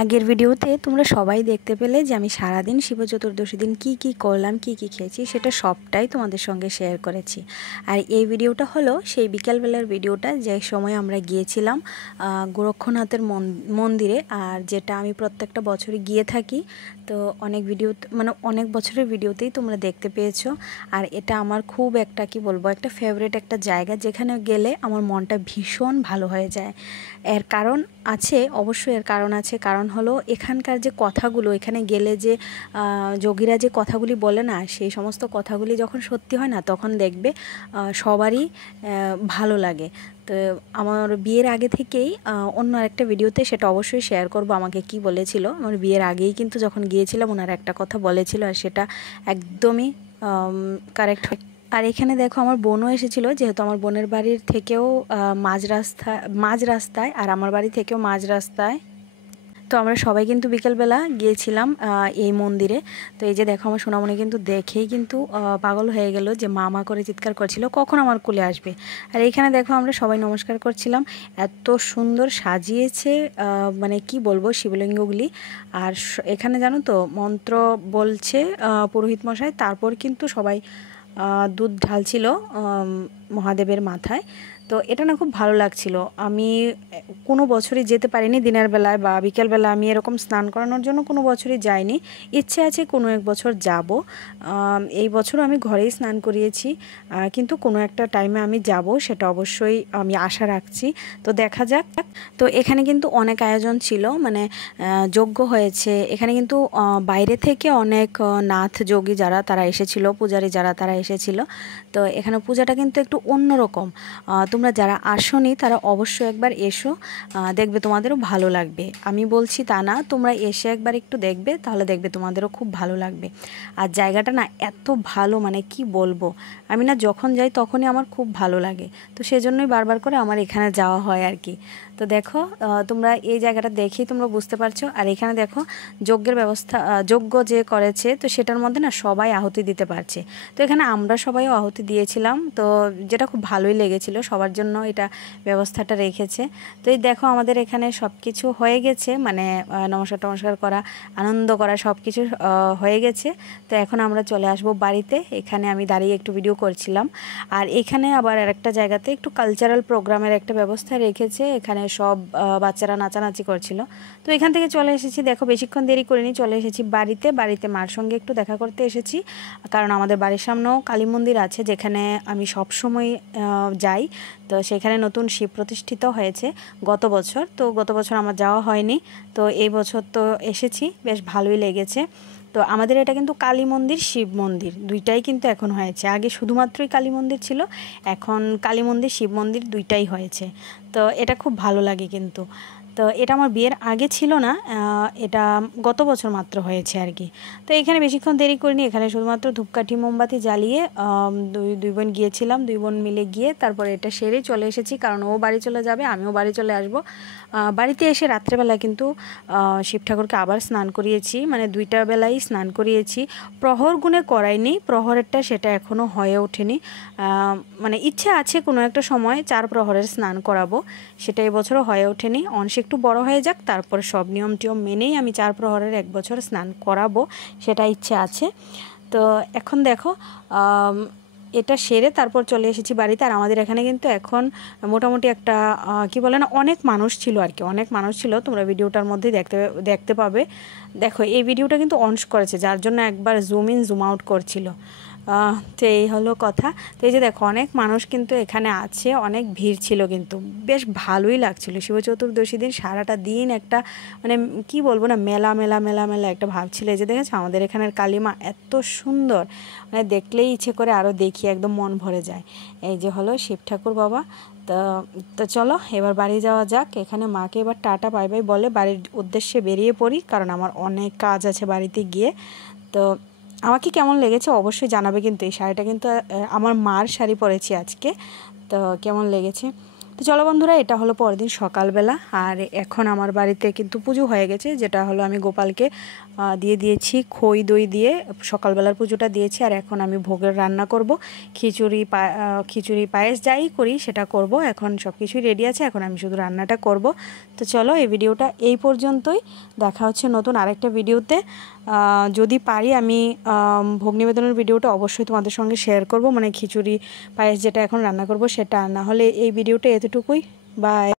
আগের ভিডিওতে তোমরা সবাই দেখতে পেলে যে আমি সারাদিন শিব চতুর্দশী দিন কি করলাম, কি খেয়েছি, সেটা সবটাই তোমাদের সঙ্গে শেয়ার করেছি। আর এই ভিডিওটা হলো সেই বিকালবেলার ভিডিওটা, যে সময় আমরা গিয়েছিলাম গোরক্ষনাথের মন্দিরে, আর যেটা আমি প্রত্যেকটা বছরই গিয়ে থাকি। তো অনেক ভিডিও, মানে অনেক বছরের ভিডিওতেই তোমরা দেখতে পেয়েছো। আর এটা আমার খুব একটা কি বলবো, একটা ফেভারিট একটা জায়গা, যেখানে গেলে আমার মনটা ভীষণ ভালো হয়ে যায়। এর কারণ আছে, অবশ্যই এর কারণ আছে। কারণ হলো এখানকার যে কথাগুলো, এখানে গেলে যে যোগীরা যে কথাগুলি বলে না, সেই সমস্ত কথাগুলি যখন সত্যি হয় না, তখন দেখবে সবারই ভালো লাগে। তো আমার বিয়ের আগে থেকেই অন্য আরেকটা ভিডিওতে সেটা অবশ্যই শেয়ার করব আমাকে কি বলেছিল। আমার বিয়ের আগেই কিন্তু যখন গিয়েছিলাম ওনারা একটা কথা বলেছিল, আর সেটা একদমই কারেক্ট। আর এখানে দেখো আমার বোনও এসেছিলো, যেহেতু আমার বোনের বাড়ির থেকেও মাঝ রাস্তায় আর আমার বাড়ি থেকেও মাঝ রাস্তায়। তো আমরা সবাই কিন্তু বিকেলবেলা গিয়েছিলাম এই মন্দিরে। তো এই যে দেখো আমার সোনামণি কিন্তু দেখেই কিন্তু পাগল হয়ে গেল, যে মা মা করে চিৎকার করছিল কখন আমার কোলে আসবে। আর এইখানে দেখো আমরা সবাই নমস্কার করছিলাম, এত সুন্দর সাজিয়েছে, মানে কি বলবো শিবলিঙ্গগুলি। আর এখানে জানো তো মন্ত্র বলছে পুরোহিত মশাই, তারপর কিন্তু সবাই দুধ ঢালছিল মহাদেবের মাথায়। তো এটা না খুব ভালো লাগছিল। আমি কোনো বছরই যেতে পারিনি দিনের বেলায় বা বিকেলবেলা, আমি এরকম স্নান করানোর জন্য কোনো বছরই যাইনি। ইচ্ছে আছে কোনো এক বছর যাব। এই বছরও আমি ঘরেই স্নান করিয়েছি, কিন্তু কোনো একটা টাইমে আমি যাব, সেটা অবশ্যই আমি আশা রাখছি। তো দেখা যাক। তো এখানে কিন্তু অনেক আয়োজন ছিল, মানে যজ্ঞ হয়েছে এখানে কিন্তু বাইরে থেকে অনেক নাথ যোগী যারা তারা এসেছিল, পূজারী যারা তারা এসেছিল। তো এখানে পূজাটা কিন্তু একটু অন্যরকম। তোমরা যারা আসোনি তারা অবশ্যই একবার এসো, দেখবে তোমাদেরও ভালো লাগবে। আমি বলছি তা না, তোমরা এসে একবার একটু দেখবে, তাহলে দেখবে তোমাদেরও খুব ভালো লাগবে। আর জায়গাটা না এত ভালো, মানে কি বলবো, আমি না যখন যাই তখনই আমার খুব ভালো লাগে। তো সেজন্যই বারবার করে আমার এখানে যাওয়া হয় আর কি। তো দেখো তোমরা এই জায়গাটা দেখেই তোমরা বুঝতে পারছো। আর এখানে দেখো যজ্ঞের ব্যবস্থা, যজ্ঞ যে করেছে, তো সেটার মধ্যে না সবাই আহুতি দিতে পারছে। তো এখানে আমরা সবাইও আহুতি দিয়েছিলাম, তো যেটা খুব ভালোই লেগেছিল, সবার জন্য এটা ব্যবস্থাটা রেখেছে। তো এই দেখো আমাদের এখানে সব কিছু হয়ে গেছে, মানে নমস্কার করা, আনন্দ করা, সব কিছু হয়ে গেছে। তো এখন আমরা চলে আসব বাড়িতে। এখানে আমি দাঁড়িয়ে একটু ভিডিও করছিলাম। আর এখানে আবার আরেকটা জায়গাতে একটু কালচারাল প্রোগ্রামের একটা ব্যবস্থা রেখেছে, এখানে সব বাচ্চারা নাচানাচি করছিল। তো এখান থেকে চলে এসেছি, দেখো বেশিক্ষণ দেরি করিনি, চলে এসেছি বাড়িতে মার সঙ্গে একটু দেখা করতে এসেছি। কারণ আমাদের বাড়ির সামনেও কালী মন্দির আছে, যেখানে আমি সব সময় যাই। তো সেখানে নতুন শিব প্রতিষ্ঠিত হয়েছে গত বছর, তো গত বছর আমার যাওয়া হয়নি। তো এই বছর তো এসেছি, বেশ ভালোই লেগেছে। তো আমাদের এটা কিন্তু কালী মন্দির, শিব মন্দির দুইটাই কিন্তু এখন হয়েছে। আগে শুধুমাত্রই কালী মন্দির ছিল, এখন কালী মন্দির শিব মন্দির দুইটাই হয়েছে। তো এটা খুব ভালো লাগে কিন্তু। তো এটা আমার বিয়ের আগে ছিল না, এটা গত বছর মাত্র হয়েছে আর কি। তো এখানে বেশিক্ষণ দেরি করিনি, এখানে শুধুমাত্র ধূপকাঠি মোমবাতি জ্বালিয়ে দুই বোন গিয়েছিলাম, দুই বোন মিলে গিয়ে তারপরে এটা সেরে চলে এসেছি, কারণ ও বাড়ি চলে যাবে, আমিও বাড়ি চলে আসব। বাড়িতে এসে রাত্রেবেলা কিন্তু শিব ঠাকুরকে আবার স্নান করিয়েছি, মানে দুইটা বেলাই স্নান করিয়েছি। প্রহর গুণে করাইনি, প্রহরেরটা সেটা এখনও হয়ে ওঠেনি। মানে ইচ্ছে আছে কোনো একটা সময় 4 প্রহরের স্নান করাবো, সেটা এবছরও হয়ে ওঠেনি। অংশ একটু বড় হয়ে যাক, তারপর সব নিয়ম টিয়ম মেনেই আমি 4 প্রহরের 1 বছর স্নান করাবো, সেটা ইচ্ছে আছে। তো এখন দেখো এটা সেরে তারপর চলে এসেছি বাড়িতে। আর আমাদের এখানে কিন্তু এখন মোটামুটি একটা কি বলে না, অনেক মানুষ ছিল আর কি, অনেক মানুষ ছিল, তোমরা ভিডিওটার মধ্যেই দেখতে পাবে। দেখো এই ভিডিওটা কিন্তু অন করেছে, যার জন্য একবার জুম ইন জুম আউট করছিল। তো এই হলো কথা। তো এই যে দেখো অনেক মানুষ কিন্তু এখানে আছে, অনেক ভিড় ছিল, কিন্তু বেশ ভালোই লাগছিল। শিব চতুর্দশী দিন সারাটা দিন একটা, মানে কি বলবো না, মেলা মেলা মেলা মেলা একটা ভাব ছিল। এই যে দেখেছো আমাদের এখানের কালিমা এত সুন্দর, মানে দেখলেই ইচ্ছে করে আরও দেখি, একদম মন ভরে যায়। এই যে হলো শিব ঠাকুর বাবা। তো তো চলো এবার বাড়ি যাওয়া যাক। এখানে মাকে এবার টাটা বাই বাই বলে বাড়ির উদ্দেশ্যে বেরিয়ে পড়ি, কারণ আমার অনেক কাজ আছে বাড়িতে গিয়ে। তো আমাকে কেমন লেগেছে অবশ্যই জানাবে, কিন্তু এই শাড়িটা কিন্তু আমার মার শাড়ি পরেছি আজকে। তো কেমন লেগেছে। তো চলো বন্ধুরা, এটা হলো পরের দিন সকালবেলা, আর এখন আমার বাড়িতে কিন্তু পুজো হয়ে গেছে, যেটা হলো আমি গোপালকে দিয়ে দিয়েছি খই দই দিয়ে সকালবেলার পুজোটা দিয়েছি। আর এখন আমি ভোগের রান্না করব, খিচুড়ি পায়েস যাই করি সেটা করব। এখন সব কিছুই রেডি আছে, এখন আমি শুধু রান্নাটা করব। তো চলো এই ভিডিওটা এই পর্যন্তই, দেখা হচ্ছে নতুন আরেকটা ভিডিওতে। যদি পারি আমি ভোগ নিবেদনের ভিডিওটা অবশ্যই তোমাদের সঙ্গে শেয়ার করব, মানে খিচুড়ি পায়েস যেটা এখন রান্না করব সেটা। না হলে এই ভিডিওটা এতটুকুই, বাই।